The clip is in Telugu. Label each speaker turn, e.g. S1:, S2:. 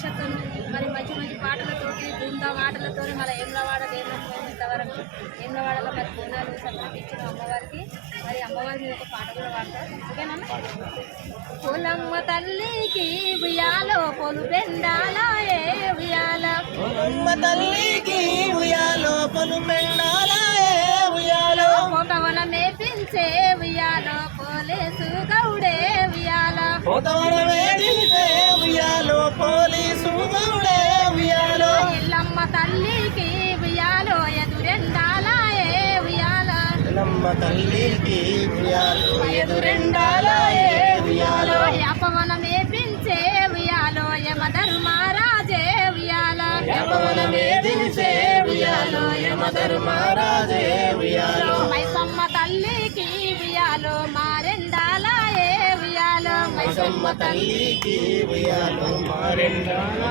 S1: దీక్షతో మరి మంచి మంచి పాటలతోటి బృందా మాటలతో మన ఏమ్లవాడ ఇంతవరకు ఏమ్లవాడలో మరి బోనాలు సమర్పించిన అమ్మవారికి మరి అమ్మవారి మీద ఒక పాట కూడా పాడతారు ఓకేనా పొలమ్మ తల్లికి ఉయ్యాలో పొలు పెండాలా ఏ ఉయ్యాల?
S2: అమ్మ తల్లికి ఉయ్యాలో పలు మెండాలే ఉయ్యాలో?
S1: పొగవన మేపించే ఉయ్యాలో పోలేసు గౌడే ఉయ్యాల.
S2: పోతవన అమ్మ తల్లికి ఉయ్యాలో ఎదురెండాలే ఉయ్యాలో?
S1: అపవన పించే ఉయ్యాలో యమధర్మారాజే ఉయ్యాలో
S2: యమవన వేదించే ఉయ్యాలో యమధర్మరాజే ఉయ్యాలో
S1: మైసమ్మ తల్లికి ఉయ్యాలో మారెండాలే ఉయ్యాలో
S2: మైసమ్మ తల్లికి ఉయ్యాలో మారెండాలే